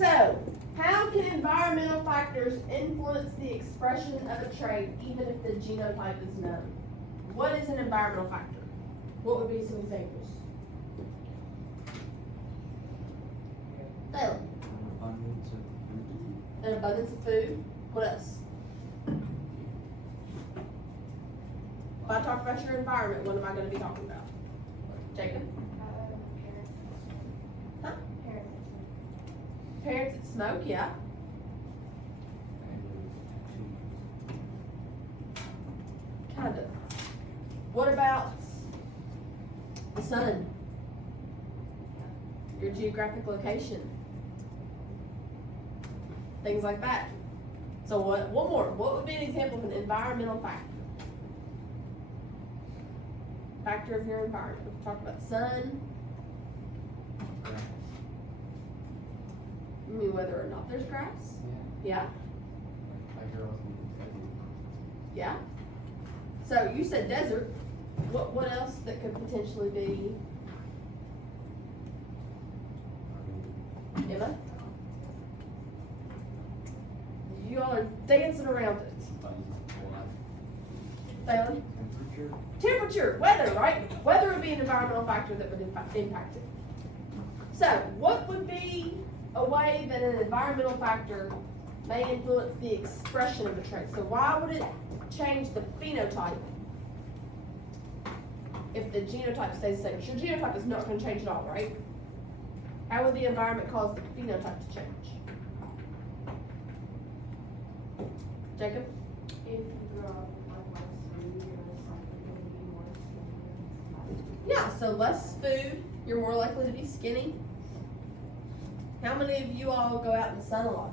So, how can environmental factors influence the expression of a trait even if the genotype is known? What is an environmental factor? What would be some examples? Taylor? An abundance of food. What else? If I talk about your environment, what am I going to be talking about? Jacob? Huh? Parents that smoke, yeah. Kind of. What about the sun? Your geographic location? Things like that. So one more. What would be an example of an environmental factor? Factor of your environment. We've talked about sun. You mean whether or not there's grass? Yeah. Yeah. So you said desert. What else that could potentially be? Emma? You all are dancing around it. Taylor? Temperature, weather, right? Weather would be an environmental factor that would impact it. So, what would be a way that an environmental factor may influence the expression of a trait? So, why would it change the phenotype if the genotype stays the same? Your genotype is not going to change at all, right? How would the environment cause the phenotype to change? Jacob? If you grow up with like less food or something, you're gonna be more skinny. Yeah, so less food, you're more likely to be skinny. How many of you all go out in the sun a lot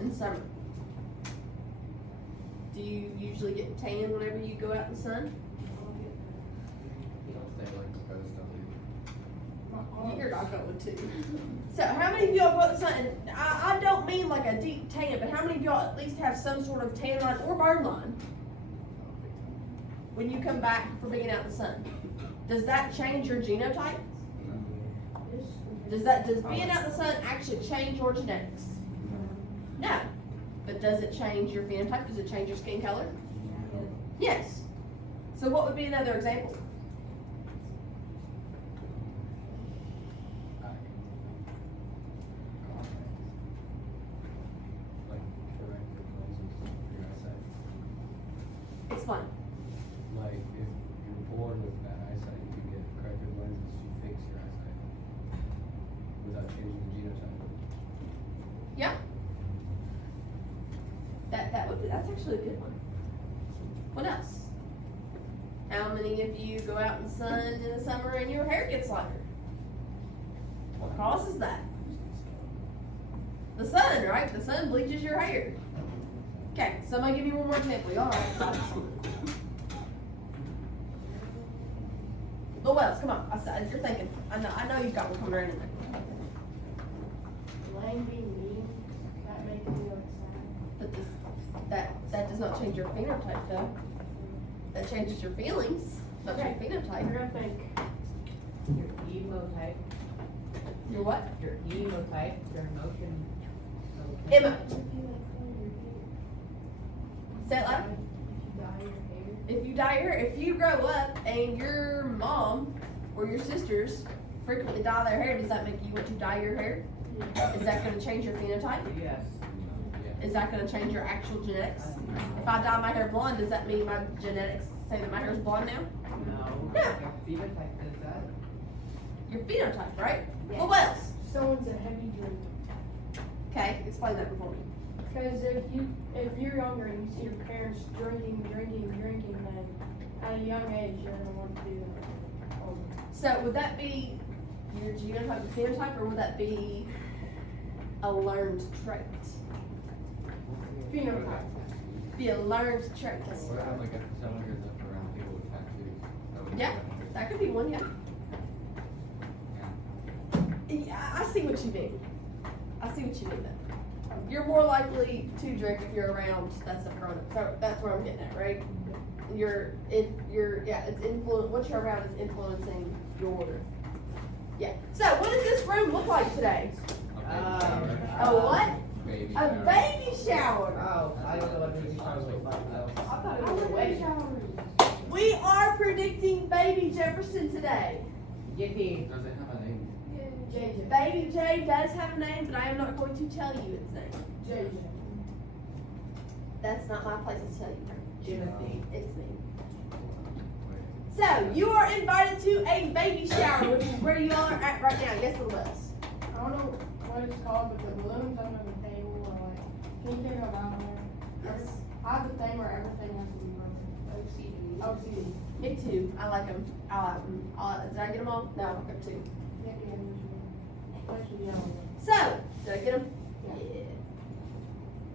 in summer? Do you usually get tan whenever you go out in the sun? You're not going to. So how many of y'all go out in the sun? And I don't mean like a deep tan, but how many of y'all at least have some sort of tan line or burn line when you come back for being out in the sun? Does that change your genotype? Does being out in the sun actually change your genetics? No. But does it change your phenotype? Does it change your skin color? Yes. So what would be another example? Explain. Like if you're born with bad eyesight, you can get corrective lenses to fix your eyesight without changing the genotype. Yeah. That's actually a good one. What else? How many of you go out in the sun in the summer and your hair gets lighter? What causes that? The sun, right? The sun bleaches your hair. Okay, somebody give me one more example. Y'all right? Got it. What else? Come on. You're thinking. I know you've got one coming around in there. Lang being mean, that makes me look sad. But that does not change your phenotype though. That changes your feelings, not your phenotype. You're gonna think Your emotype, Your what? your emotype, your emotion. Emma. if you like color your hair. Say it loud. If you dye your hair. If you dye your hair, if you grow up and your mom or your sisters frequently dye their hair, does that make you want to dye your hair? Is that going to change your phenotype? Yes. Is that going to change your actual genetics? If I dye my hair blonde, does that mean my genetics say that my hair is blonde now? No. Yeah. Your phenotype does that. Your phenotype, right? Yeah. Well, what else? Someone's a heavy drinker. Okay, explain that before me. Because if you're younger and you see your parents drinking, then at a young age you're gonna want to do that. older. So would that be your genotype and phenotype, or would that be a learned trait? Phenotype. Be a learned trait. What about like if someone grows up around people with tattoos? Yeah, that could be one, yeah. Yeah, I see what you mean. I see what you mean then. You're more likely to drink if you're around that stuff growing up. So that's where I'm getting at, right? It's influence, what you're around is influencing your, yeah. So what does this room look like today? A what? Baby A shower. baby shower. Oh, I don't know what baby shower was like though. I thought it was a wedding shower. We are predicting baby Jefferson today. Yippee. Does it have a name? JJ. Baby J does have a name, but I am not going to tell you its name. JJ. That's not my place to tell you. Genotype. It's me. So, you are invited to a baby shower, which is where you all are at right now. Yes, it was. I don't know what it's called, but the balloons under the table are like, can you figure it out there? Yes. I have the thing where everything has to be perfect. OCD. Me too. I like them. Did I get them all? No, I got two. Yeah, yeah, especially yellow. So, did I get them? Yeah.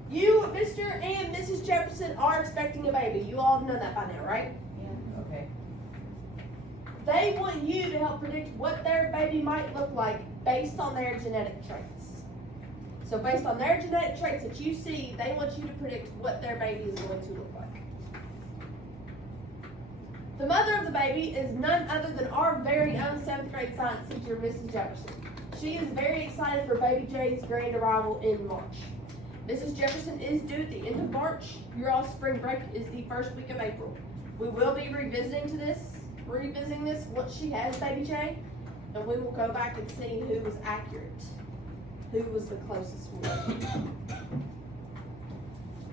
You, Mr. and Mrs. Jefferson, are expecting a baby. You all know that by now, right? Okay. They want you to help predict what their baby might look like based on their genetic traits. So based on their genetic traits that you see, they want you to predict what their baby is going to look like. The mother of the baby is none other than our very own 7th grade science teacher, Mrs. Jefferson. She is very excited for baby Jay's grand arrival in March. Mrs. Jefferson is due at the end of March. Your all spring break is the first week of April. We will be revisiting this once she has baby Jay, and we will go back and see who was accurate, who was the closest one.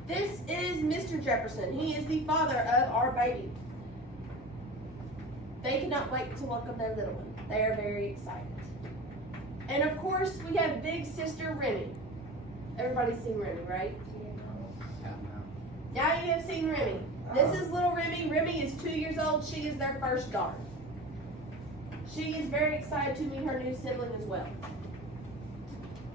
This is Mr. Jefferson. He is the father of our baby. They cannot wait to welcome their little one. They are very excited. And of course, we have big sister Remy. Everybody's seen Remy, right? Now you have seen Remy. This is little Remy. Remy is 2 years old. She is their first daughter. She is very excited to meet her new sibling as well.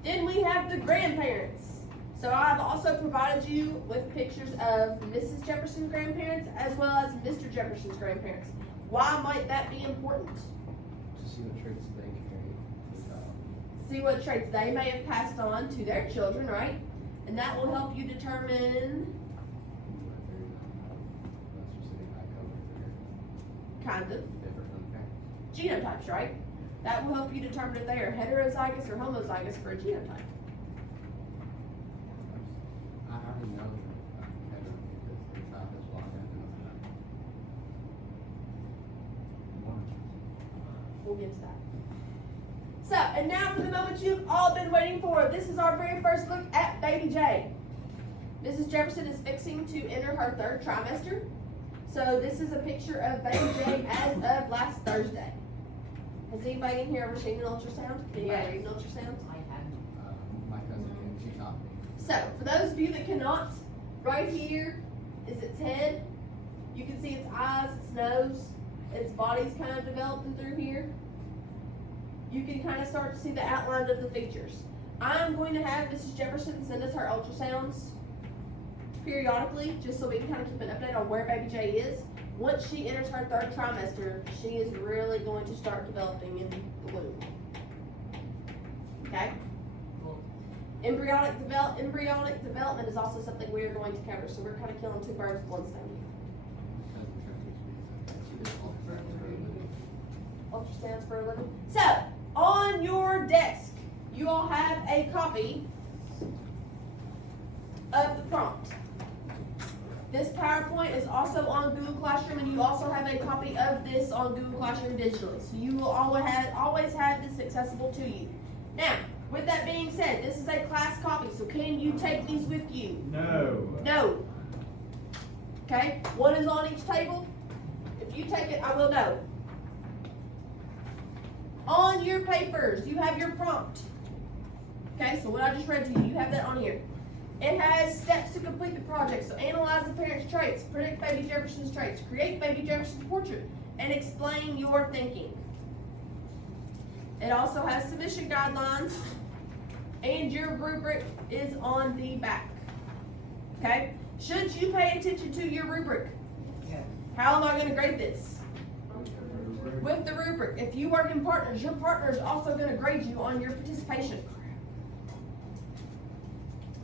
Then we have the grandparents. So I've also provided you with pictures of Mrs. Jefferson's grandparents as well as Mr. Jefferson's grandparents. Why might that be important? To see what traits they carry to the child. See what traits they may have passed on to their children, right? And that will help you determine, kind of, Different from parents. genotypes, right? That will help you determine if they are heterozygous or homozygous for a genotype. I already know that because the child is locked in. We'll get to that. So, and now for the moment you've all been waiting for. This is our very first look at baby Jay. Mrs. Jefferson is fixing to enter her 3rd trimester. So this is a picture of baby Jay as of last Thursday. Has anybody in here ever seen an ultrasound? Can anybody read an ultrasound? I had. My cousin did, she taught me. So, for those of you that cannot, right here is its head. You can see its eyes, its nose, its body's kind of developing through here. You can kind of start to see the outline of the features. I'm going to have Mrs. Jefferson send us her ultrasounds periodically, just so we can kind of keep an update on where baby Jay is. Once she enters her 3rd trimester, she is really going to start developing in the womb. Okay? Embryonic development is also something we are going to cover, so we're kind of killing 2 birds with 1 stone. She did Ultrasounds for a living. So, on your desk, you all have a copy of the prompt. This PowerPoint is also on Google Classroom, and you also have a copy of this on Google Classroom digitally. So you will always have this accessible to you. Now, with that being said, this is a class copy, so can you take these with you? No. No. Okay, one is on each table. If you take it, I will know. On your papers, you have your prompt. Okay, so what I just read to you, you have that on here. It has steps to complete the project. So analyze the parent's traits, predict baby Jefferson's traits, create baby Jefferson's portrait, and explain your thinking. It also has submission guidelines, and your rubric is on the back. Okay? Should you pay attention to your rubric? Yes. How am I going to grade this? With the rubric. If you work in partners, your partner is also going to grade you on your participation.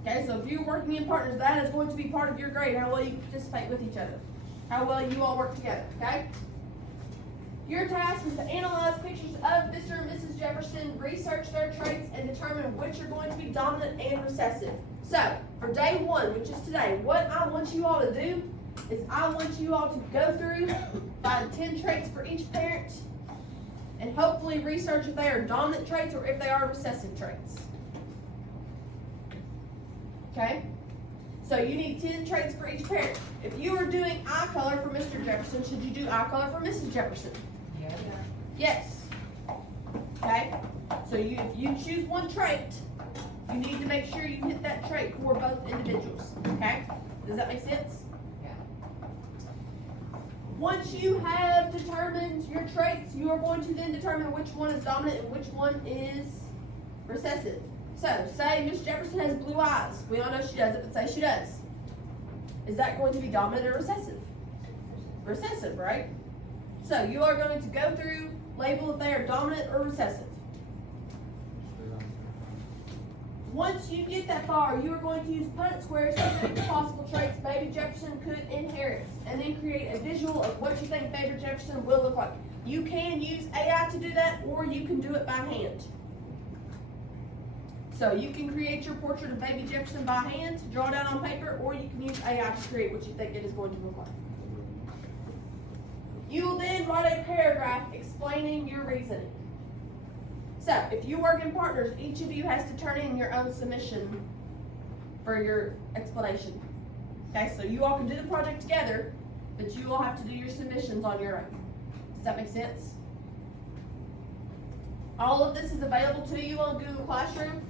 Okay, so if you're working in partners, that is going to be part of your grade, how well you participate with each other. How well you all work together, okay? Your task is to analyze pictures of Mr. and Mrs. Jefferson, research their traits, and determine which are going to be dominant and recessive. So, for day one, which is today, what I want you all to do is I want you all to go through, find 10 traits for each parent, and hopefully research if they are dominant traits or if they are recessive traits. Okay? So you need 10 traits for each parent. If you are doing eye color for Mr. Jefferson, should you do eye color for Mrs. Jefferson? Yeah. Yes. Okay? So if you choose one trait, you need to make sure you hit that trait for both individuals. Okay? Does that make sense? Yeah. Once you have determined your traits, you are going to then determine which one is dominant and which one is recessive. So, say Miss Jefferson has blue eyes. We all know she doesn't, but say she does. Is that going to be dominant or recessive? Recessive, right? So, you are going to go through, label if they are dominant or recessive. Once you get that far, you are going to use Punnett squares to pick the possible traits baby Jefferson could inherit, and then create a visual of what you think baby Jefferson will look like. You can use AI to do that, or you can do it by hand. So you can create your portrait of baby Jefferson by hand, draw it out on paper, or you can use AI to create what you think it is going to look like. You will then write a paragraph explaining your reasoning. So, if you work in partners, each of you has to turn in your own submission for your explanation. Okay, so you all can do the project together, but you all have to do your submissions on your own. Does that make sense? All of this is available to you on Google Classroom.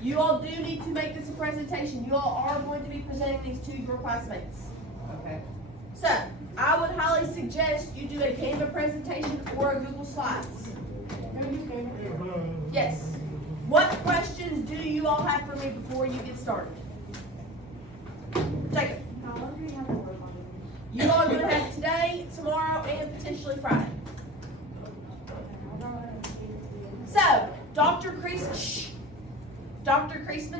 You all do need to make this a presentation. You all are going to be presenting these to your classmates. Okay. So, I would highly suggest you do a Canva presentation or a Google Slides. Yes. What questions do you all have for me before you get started? Jacob. How long do you have to work on it? You all are going to have today, tomorrow, and potentially Friday. So, Dr. Kreisman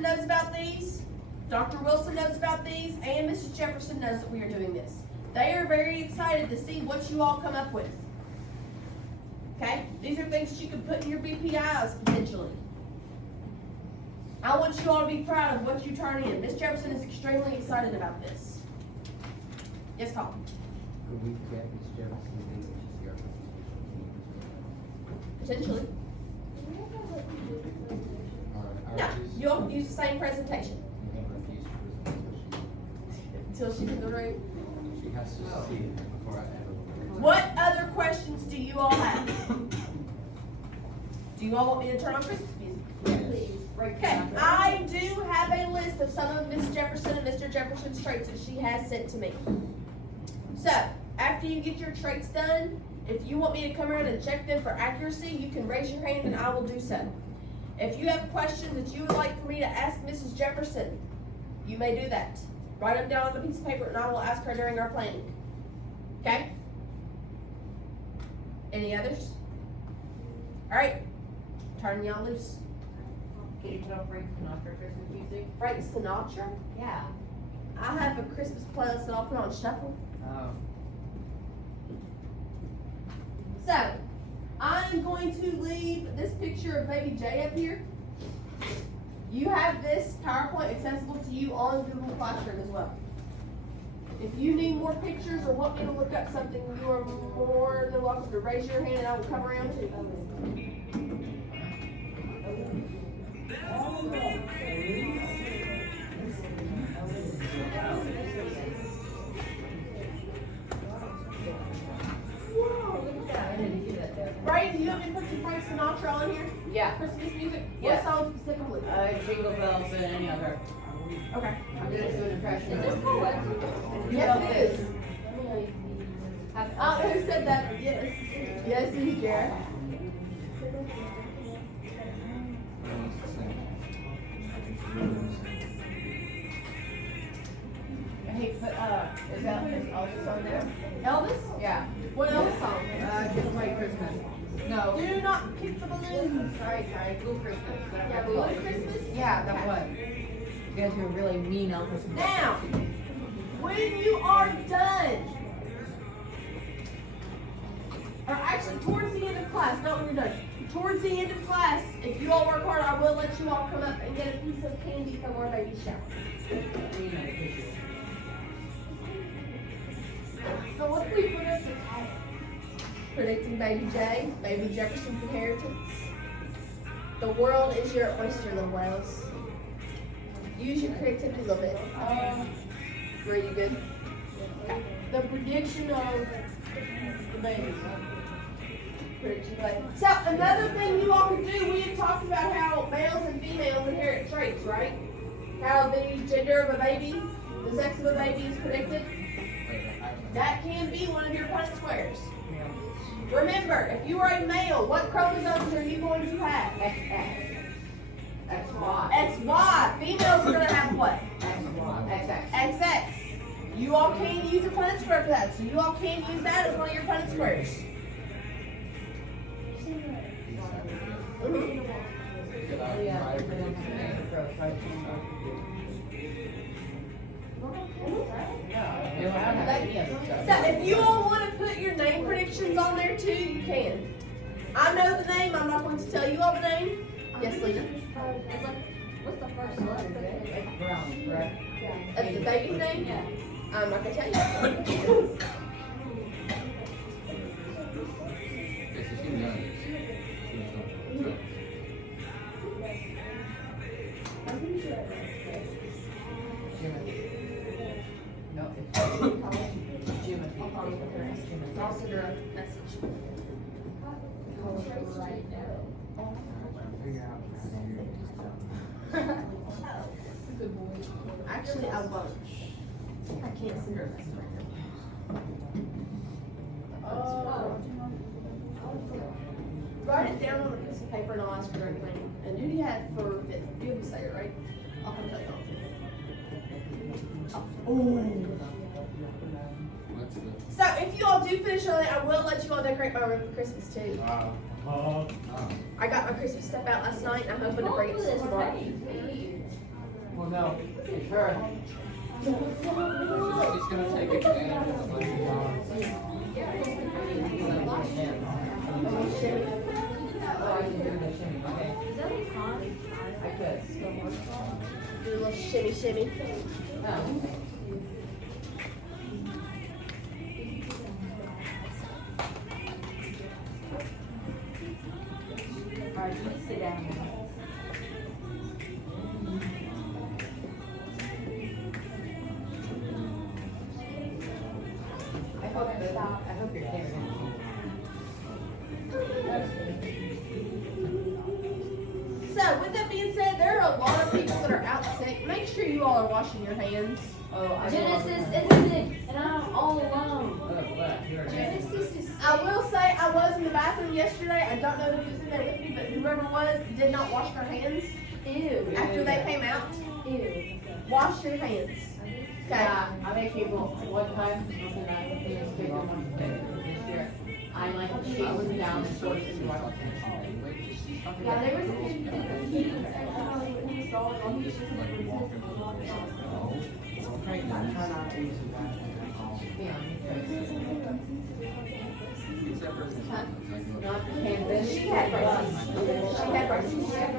knows about these, Dr. Wilson knows about these, and Mrs. Jefferson knows that we are doing this. They are very excited to see what you all come up with. Okay? These are things that you can put in your BPIs potentially. I want you all to be proud of what you turn in. Miss Jefferson is extremely excited about this. Yes, Colin? Could we get Miss Jefferson to think that she's our Potentially. No, you'll use the same presentation until she can go right. She has to see it before I ever. What other questions do you all have? Do you all want me to turn on Christmas music? Please. Okay, I do have a list of some of Miss Jefferson and Mr. Jefferson's traits that she has sent to me. So, after you get your traits done, if you want me to come around and check them for accuracy, you can raise your hand and I will do so. If you have questions that you would like for me to ask Mrs. Jefferson, you may do that. Write them down on a piece of paper and I will ask her during our planning. Okay? Any others? Alright, turn y'all loose. Can you put on Frank Sinatra Christmas music? Frank Sinatra? Yeah. I have a Christmas playlist that I'll put on shuffle. Oh. So, I'm going to leave this picture of baby J up here. You have this PowerPoint accessible to you on Google Classroom as well. If you need more pictures or want me to look up something, you are more than welcome to raise your hand and I will come around too. Brayden, do you want me to put some Frank Sinatra on here? Yeah. Christmas music? Yeah. What song specifically? Jingle bells and any other. Okay. I'm gonna do an impression. Is this poet? You Yes, know it this. is. I don't know who said that, but yes. Yes, it is, Jared. Hey, put, is Elvis on there? Elvis? Yeah. What Elvis song? Just White Christmas. No. Do not kick the balloons. Sorry, Blue Christmas. whatever Yeah, it's Blue called. Christmas? Yeah, that one. You guys were really mean Elvis. Now, when you are done, or actually towards the end of class, not when you're done. Towards the end of class, if you all work hard, I will let you all come up and get a piece of candy from our baby shower. So what do we put as the title? Predicting Baby J, Baby Jefferson's inheritance. The world is your oyster, little whales. Use your creativity a little bit. Were you good? The prediction of the baby. Prediction play. So another thing you all can do, we have talked about how males and females inherit traits, right? How the gender of a baby, the sex of a baby is predicted. That can be one of your Punnett squares. Remember, if you are a male, what chromosomes are you going to have? XY. Females are going to have what? XX. You all can use a Punnett square for that. So you all can use that as one of your Punnett squares. So if you all want to put your name predictions on there too, you can. I know the name. I'm not going to tell you all the name. Yes, Lena. What's the first letter? It's Brown, correct? Of the baby's name? Yeah. I'm not going to tell you. No, it's geometry. I'll send her a message. Actually, I won't. I can't send her a message right now. Write it down on a piece of paper and I'll ask her her name. And who do you have for fifth? You have to say it, right? I'll come tell you on fifth. So if you all do finish early, I will let you all decorate my room for Christmas too. I got my Christmas stuff out last night and I'm hoping to bring it to tomorrow. Well, no, it's her. She's gonna take advantage of the money. Oh, I can do the shimmy, okay. Is that a con? I could. Do a little shimmy shimmy. Oh, okay. Alright, you can sit down now. I hope you're there. So with that being said, there are a lot of people that are out sick. Make sure you all are washing your hands. Oh, I Genesis is sick, and I'm all alone. Genesis is. I will say I was in the bathroom yesterday. I don't know who was in there with me, but whoever was did not wash their hands Ew. after they came out. Ew. Wash your hands. Okay. Yeah, I make people one time, something I was being a bigger one this year. I was down in shorts and shorts. Yeah, there was a kid that he was actually when he was going on, he was just Not canvas. She had braces. She had braces. Yeah.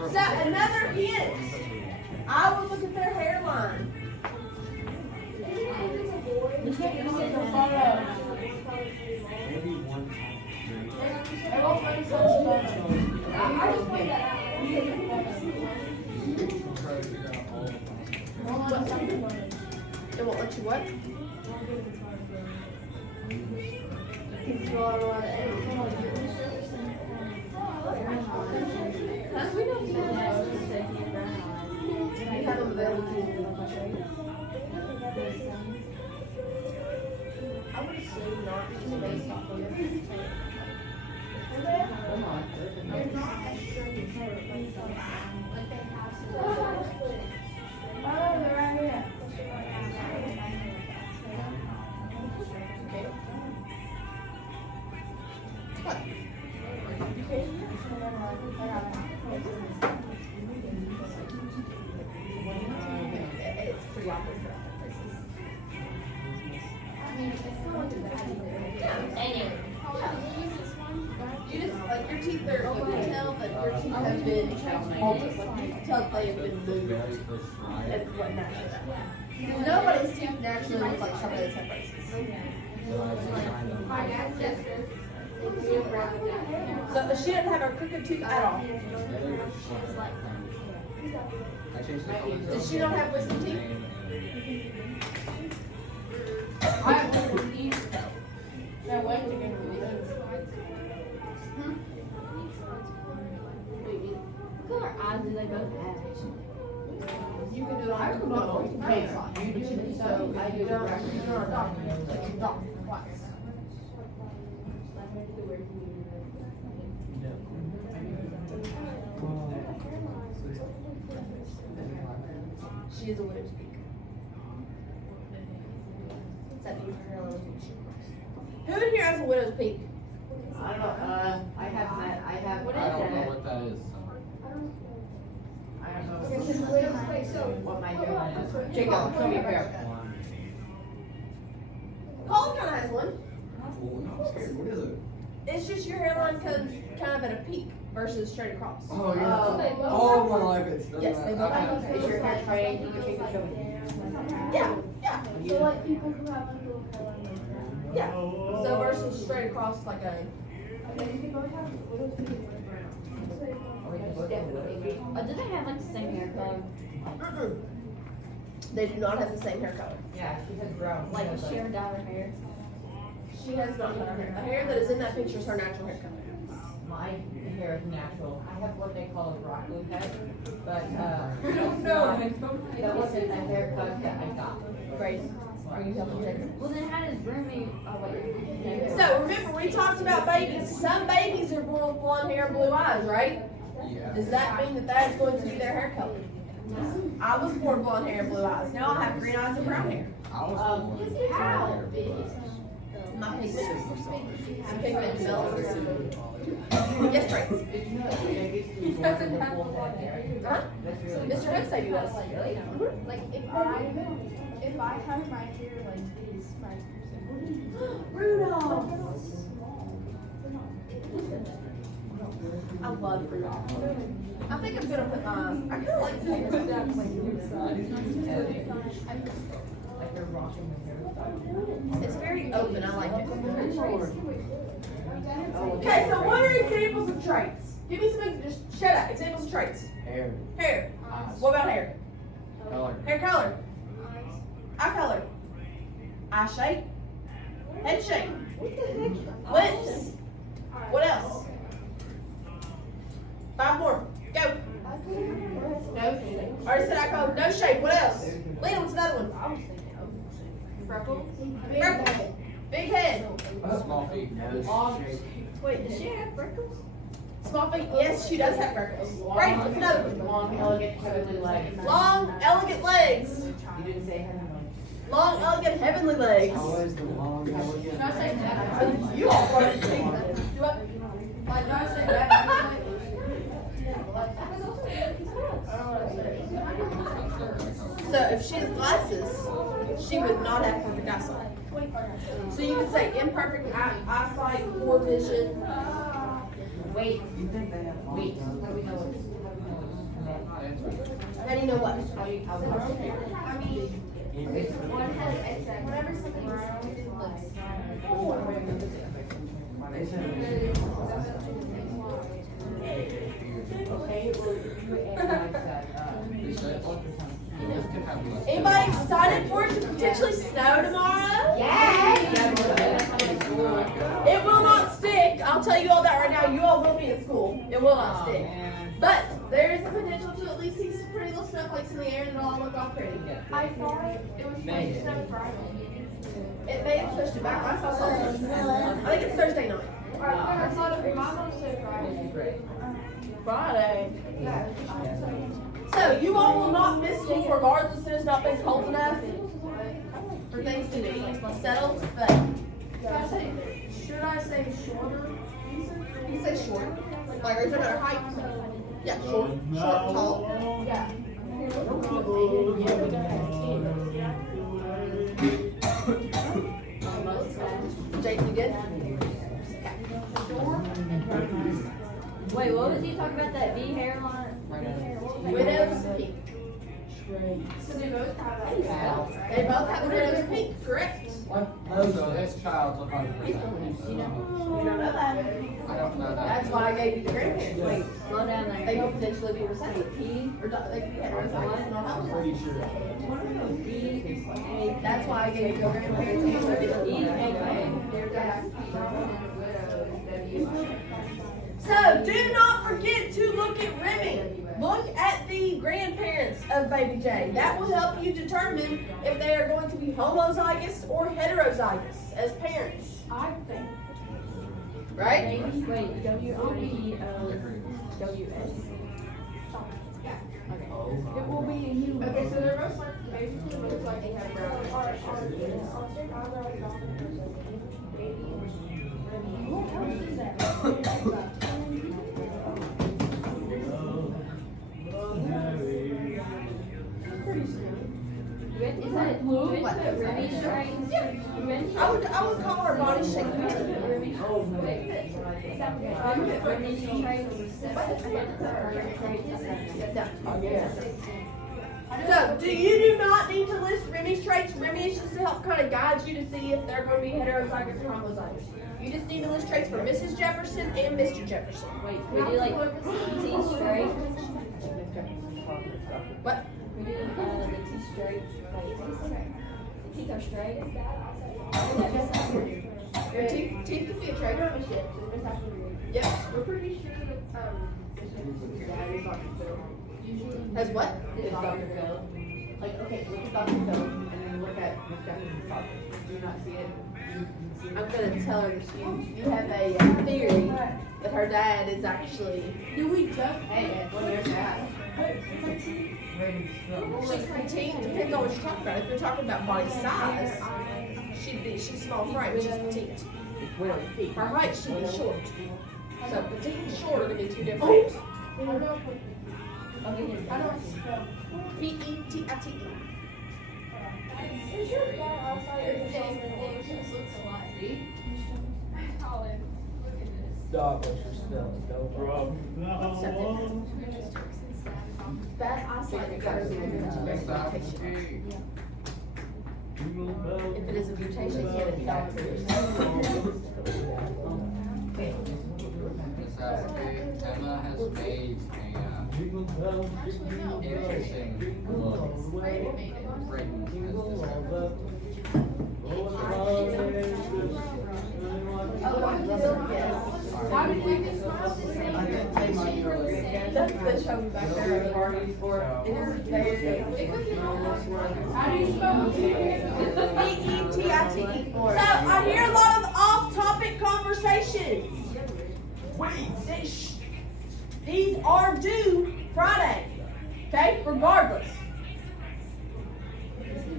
So another hint. I will look at their hairline. You can't use it for photos. They won't let us use photos. I just put that out. It won't let you what? Because you all are allowed to edit. Huh? We don't do that. You have them available to you. I would assume not, just based off of it. Come on. They're not extra like they have some. Oh, they're right here. almost like you can tell they have been moved. Very first slide. That's what naturally. Nobody's teeth naturally look like somebody that's had braces. So I was trying to. So she doesn't have a crooked tooth at all. I changed the color. Does she not have wisdom teeth? No way to get rid of it. What color eyes do they both have? You can do it on your phone. So I do it on your doctor twice. She is a widow's peak. Who in here has a widow's peak? I don't know, I have that, I have. What I is don't know that? what that is. I don't know what my doing is. Jacob, Show me a pair. Colin kind of has one. I'm scared. What is it? It's just your hairline comes kind of at a peak versus straight across. Oh yeah. All of my life it's done Yes, that. they both have. Is your hair triangle? You can take a show me. Yeah, yeah, So like people who have like little hairline like that. yeah. So versus straight across like a. Okay, they both have widow's peak and brown. Do they have like the same hair color? Mm-mm. They do not have the same hair color. Yeah, she has brown. Like does she ever dye her hair? She has not her hair. The hair that is in that picture is her natural hair color. My hair is natural. I have what they call a broccoli head, but, that wasn't a haircut that I got. Great. Are you helping Jacob? Well then how does Rumi, oh wait. So remember, we talked about babies. Some babies are born with blonde hair and blue eyes, right? Yeah. Does that mean that that is going to be their hair color? I was born blonde hair and blue eyes. Now I have green eyes and brown hair. I was born with how? hair, but- My pigment. My pigment develops. Yes, right. Did you know that he doesn't have full head hair? Huh? That's really. Mr. Hooks baby does. Like if I have my hair like this, my Rudolph. I love Rudolph. I think I'm gonna put I kind of like to put that like Like they're rocking the hair. it's very open. I like it. Okay, so what are examples of traits? Give me some. Just shut up. Examples of traits. Hair. Hair. What about hair? Color. Hair color. Eye color. Eye shape. Head shape. Lips. What else? 5 more. Go. Already said eye color. No shape. What else? Lena, what's another one? Freckles. Freckles. Big head. Small feet. Nose shape. Wait, does she have freckles? Small feet. Yes, she does have freckles. Right. What's another one? Long, elegant, heavenly legs. Long, elegant legs. You didn't say heavenly. Long, elegant, heavenly legs. Always the long, elegant. Can I say that? You all brought it to me. Do what? Like, can I say that? So if she has glasses, she would not have perfect eyesight. So you could say imperfect eyesight, poor vision. Wait. Wait. How do we know it's? How do you know what? I mean, one has X-ray. Whenever something is Okay, well, you analyze that, ultrasound. This could have less. Anybody excited for it to potentially snow tomorrow? It will not stick. I'll tell you all that right now. You all will be at school. It will not stick. But there is the potential to at least see some pretty little snowflakes in the air and it'll all look all pretty. I thought it was supposed to snow Friday. It may have pushed it back. I saw something. I think it's Thursday night. I thought it, my mom said Friday. Friday. Yeah. So you all will not miss school regardless if it's not been cold enough for things to be settled. But Should I say shorter? you can say short. Like, are you talking about height? Yeah, short, tall. Yeah. Jake, you good? Wait, what was he talking about that V hairline? So they both have that. They both have the nose pink, correct? So this child's 100%. You don't know that. I don't know that. That's why I gave you the grandparents. Wait, slow down there. They could potentially be recessive. Or they could be heterozygous. I'm pretty sure. That's why I gave you the grandparents. So do not forget to look at rimming. Look at the grandparents of baby J. That will help you determine if they are going to be homozygous or heterozygous as parents. I think. Right? Wait, W-O-W-S. It will be a human. Okay, so they're most like, basically looks like they have brown. What else is that? Pretty soon. Is that blue? What? Remy traits? I would call her body shape. Remy So, do you not need to list Remy's traits? Remy is just to help kind of guide you to see if they're going to be heterozygous or homozygous. You just need to list traits for Mrs. Jefferson and Mr. Jefferson. Wait, we do like T straight? What? We do the T straight. Wait, the teeth are straight? Your teeth can be a trait. Yep. We're pretty sure that, Mr. Dad is Dr. Phil. As what? Is Dr. Phil. Like, okay, look at Dr. Phil, and then look at Miss Jefferson's father. Do you not see it? I'm going to tell her that you have a theory that her dad is actually. Do we just? Hey, what is that? She's petite. Depends on what you're talking about. If you're talking about body size, she's small frame. She's petite. Her height should be short. So petite and short are going to be two different. I don't know. I don't spell. P-E-T-I-T-E. Is your dad outside or Stop what you're spelling. Don't Bad eyesight is better than a mutation. If it is a mutation, get it doctor. This applicant, Emma has made a interesting look. Britain has How did we get smiles the same? That's the show back there. How do you spell P-E-T-I-T-E. So I hear a lot of off-topic conversations. These are due Friday. Okay? Regardless.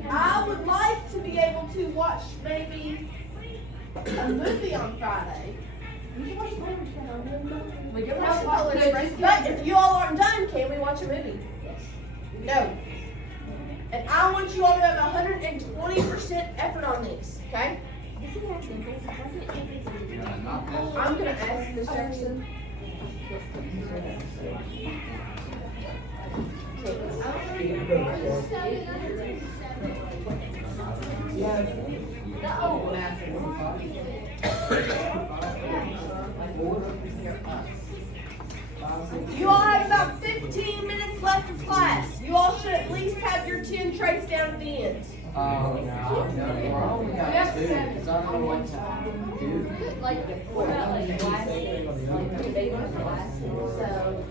I would like to be able to watch maybe a movie on Friday. We can watch Polar Express. But if you all aren't done, can we watch a movie? No. And I want you all to have 120% effort on this, okay? I'm gonna ask Miss Jefferson. You all have about 15 minutes left of class. You all should at least have your 10 traits down at the end. Oh, no, we're only got two, because I don't know what to do. Like, what about like glasses? Like, do they wear glasses? So,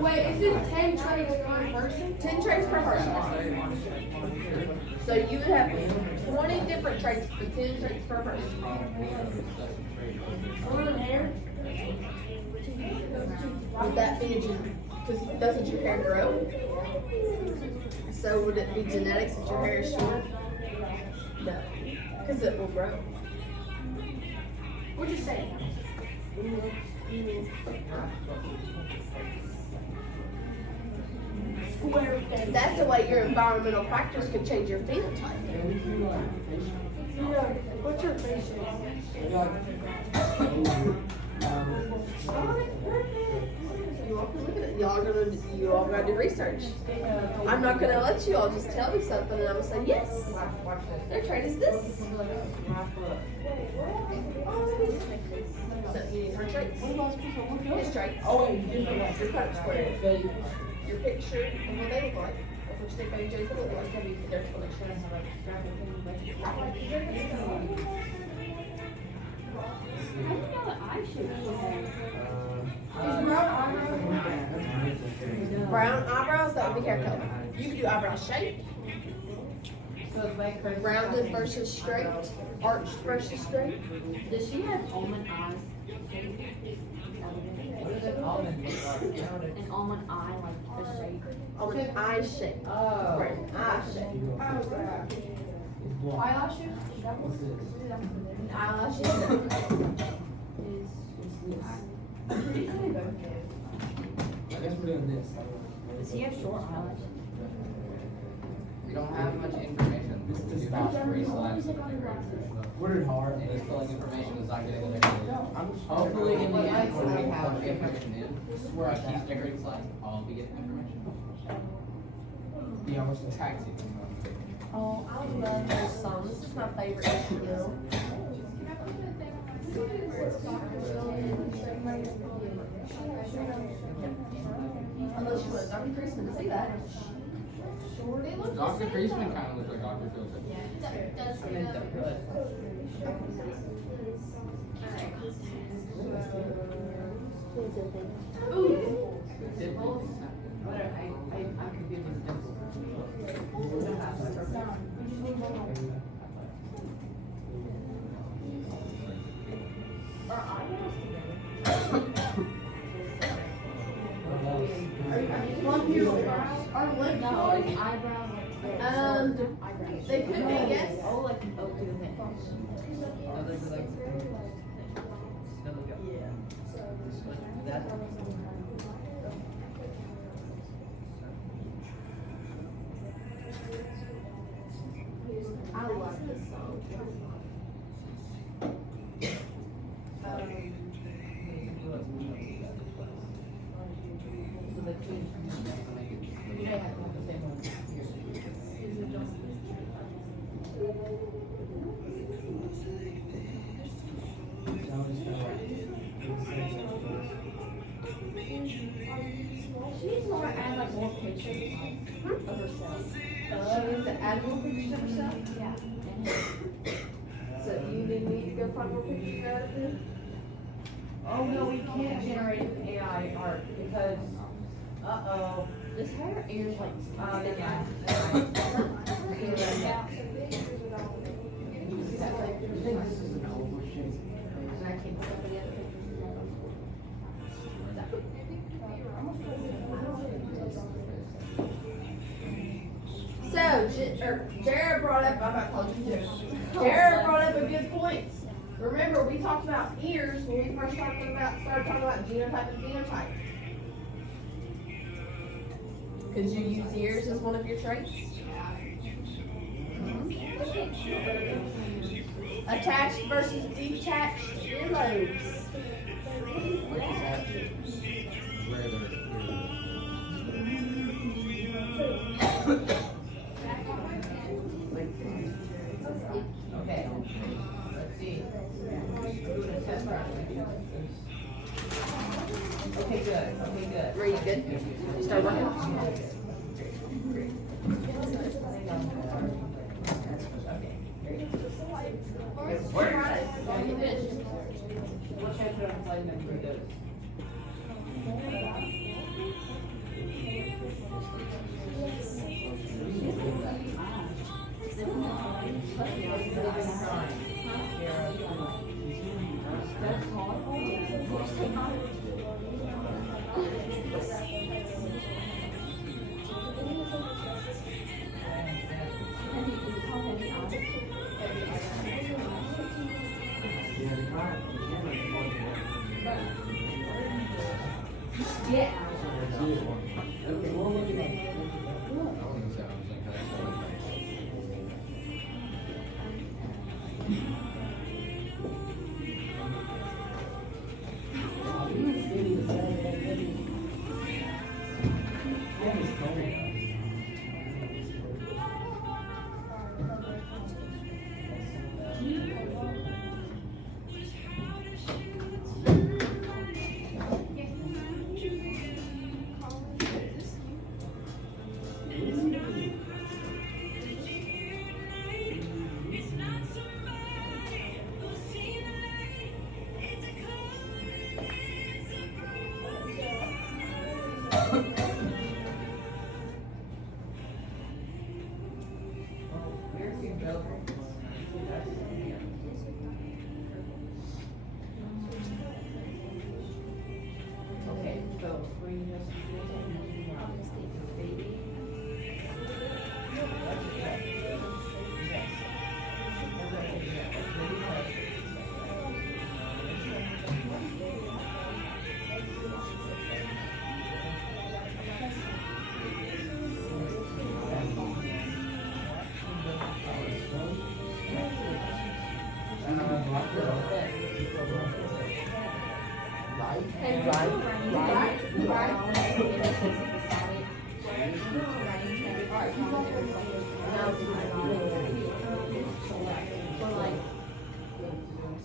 Wait, is it 10 traits per person? 10 traits per person. So you would have 20 different traits, but 10 traits per person. Blue hair? Would that be because doesn't your hair grow? So would it be genetics that your hair is short? No, because it will grow. What'd you say? That's the way your environmental factors could change your phenotype. What's your face shape? You all can look at it. you all gotta do research. I'm not gonna let you all just tell me something and I'm gonna say, yes, their trait is this. So, her traits. His traits. Your credit square. Your picture of what they look like. Of which they think Jason look like. Their explanation. I didn't know that eye shape she had. Brown eyebrows, that would be hair color. You can do eyebrow shape. So like her. Rounded versus straight. Arched versus straight. Does she have almond eyes? What is it? Almond look like? An almond eye, like the shape? Almond eye shape. Oh. Right, eye shape. Eyelashes? What's this? Eyelashes. I guess we're doing this. Does he have short eyelashes? We don't have much information. This is We've got 3 slides. Ordered hard. And he's filling information is not getting the hopefully in the end, when we have the information in, where I keep decorating slides, I'll be getting information. Yeah, what's the Taxi. Oh, I love this song. This is my favorite instrumental. Unless you want Dr. Priestman to see that. Dr. Priestman kind of looks like Dr. Phillips. I'm confused with this. Our lip No, color. like eyebrows, like. They could be, yes. Oh, like an oak to the neck. I love this song. She needs to add like more pictures of herself. She needs to add more pictures of herself. Yeah. So do you need me to go find more pictures out of her? Oh, no, we can't generate an AI art because, uh-oh. This hair ears like. Never mind. So, Jared brought up, I'm about to call you Jared brought up a good point. Remember, we talked about ears when we first started talking about genotype and phenotype. Could you use ears as one of your traits? Attached versus detached earlobes. Okay, let's see. Okay, good. Are you good? You start working? What chapter on slide number goes? Yeah. Okay, so we just.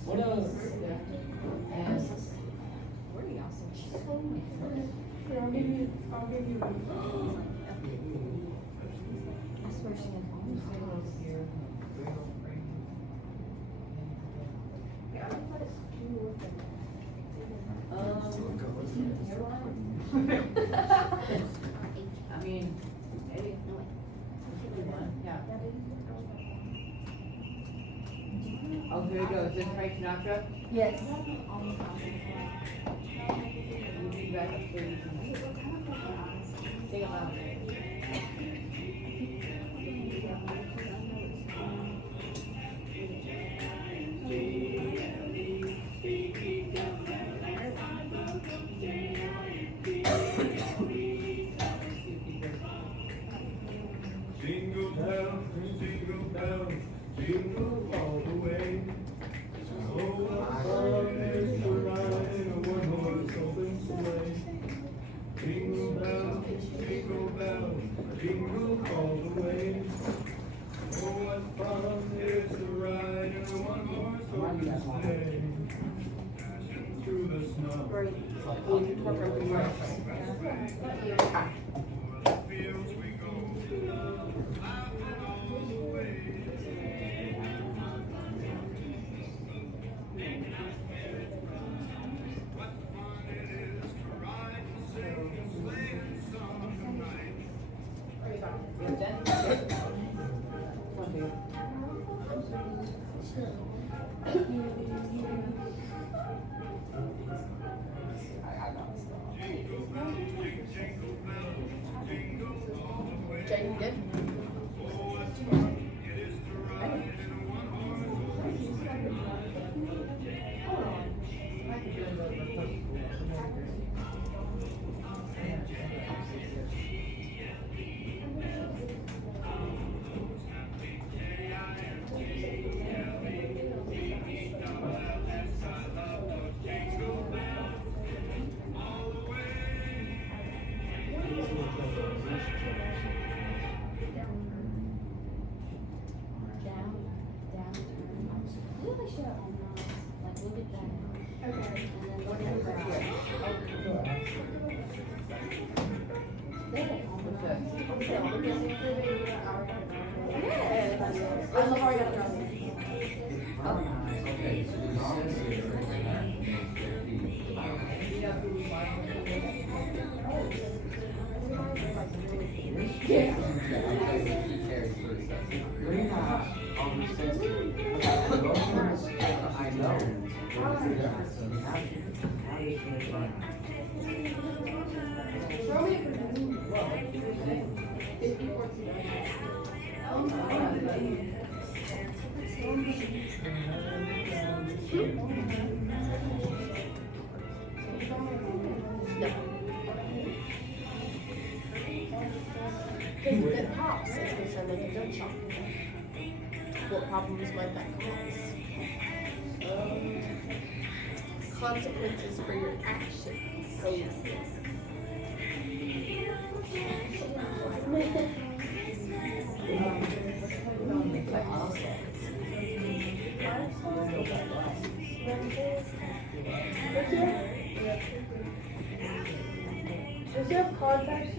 What else? Here, I'll give you. I mean, maybe. Yeah. Oh, here we go. Is this Frank Sinatra? Yes. You be back up there. Sing it loud. Jingle bells, jingle all the way. Oh, what fun it is to ride in a one-horse open sleigh. Jingle bells, jingle all the way. Oh, what fun it is to ride in a one-horse open sleigh. Dashing through the snow. Great. Fields we go, laughing all the way. What fun it is to ride and sing and sleigh and song night. Jingle bells, jingle bells, jingle all the way. Jane, you good? Oh, what fun it is to ride in a one-horse open sleigh. Really should have on those. Like, look at that. Okay. And then look at that. There. Yes. I love how I got it. Okay, so the sense here right now makes their feet. Yeah, I'm playing with key carries first, that's it. You're not on the sensitive. And those ones, I know. There's a difference, so you have to. I'm just gonna try. Show me a percentage. 'Cause if it pops, it's concerned that you don't shock. What problems might that cause? Consequences for your actions. Does he have contacts?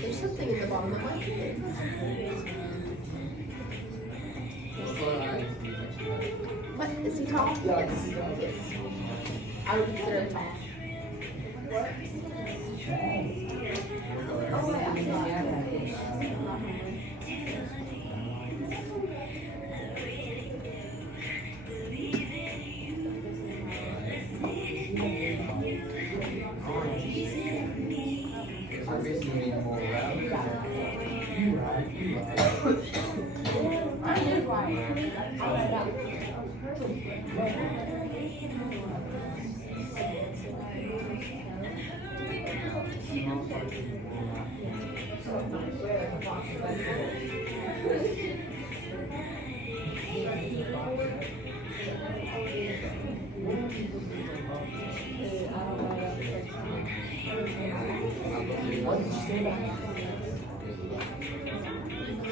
There's something in the bottom of my head. What, is he tall? Yes. Yes. I would consider him tall. Oh,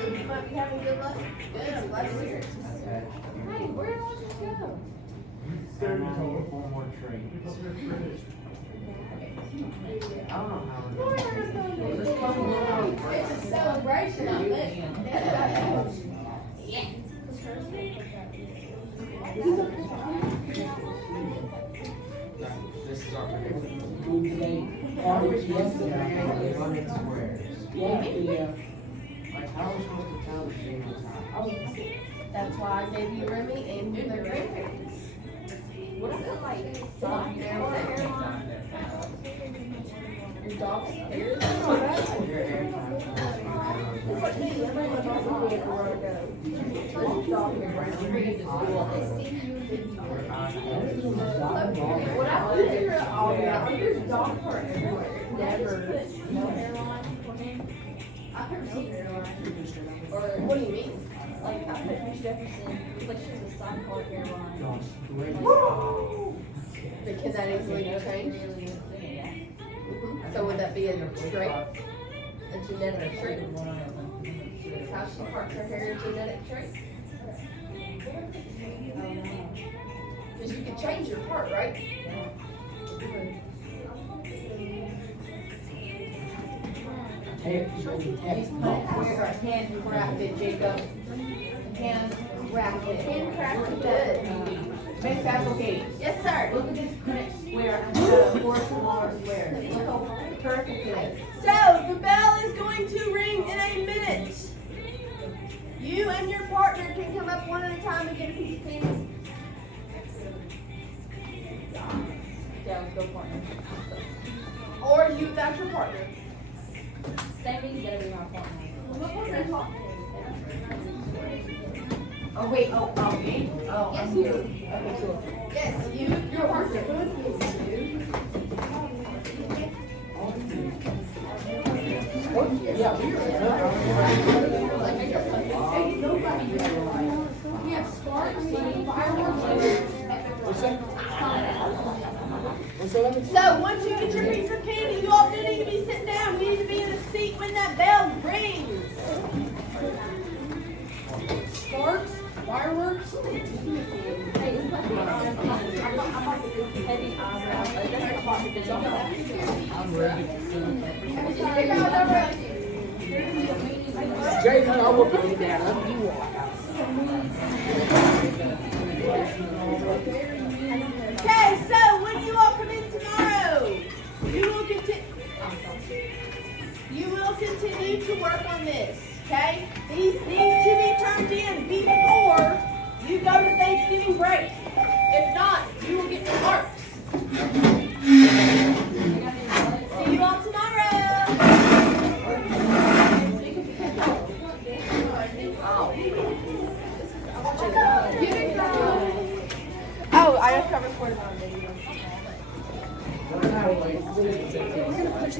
You might be having good luck. Good, I'm glad to hear it. Hey, where did all this go? Four more trees. I don't know how It's a celebration, I bet. Yeah. This is our prediction. Like, how are we supposed to tell the genotype? That's why I gave you Remy and their grandparents. What about like soft hair? Your dog's ears. Your hair type. It's like me, everybody went off with me everywhere I go. Dog hair. What I would figure out, oh yeah, there's dog hair everywhere. Never. No hairline for him? I've never seen hairline. Or, what do you mean? Like, I put Miss Jefferson, like, she has a side part hairline. Because that easily change. Yeah. So would that be a trait? A genetic trait? That's how she parts her hair, a genetic trait? Because you can change your part, right? Hand craft it, Jacob. Hand craft it. Handcrafted good. Make that okay. Yes, sir. Look at this correct square, four smaller squares. Look how perfect it is. So, the bell is going to ring in a minute. You and your partner can come up one at a time and get a piece of candy. Yeah, let's go partner. Or you without your partner. Sammy's gonna be my partner. What partner is partner? Oh, wait, oh, me? Oh, Yes, I'm you. you. Okay, cool. Yes, you, your partner. We have sparks, fireworks. So once you get your piece of candy, you all do need to be sitting down. You need to be in a seat when that bell rings. Sparks, fireworks. Hey, it's like heavy eyebrows. I'm ready. Jason, Jason, I will put you down. You walk out. Okay, so when you all come in tomorrow, you will continue to work on this. Okay, these need to be turned in before you go to Thanksgiving break. If not, you will get marks. See you all tomorrow. Oh, I have to record it on video.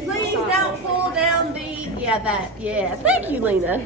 Please don't pull down the, yeah, that, yeah. Thank you, Lena.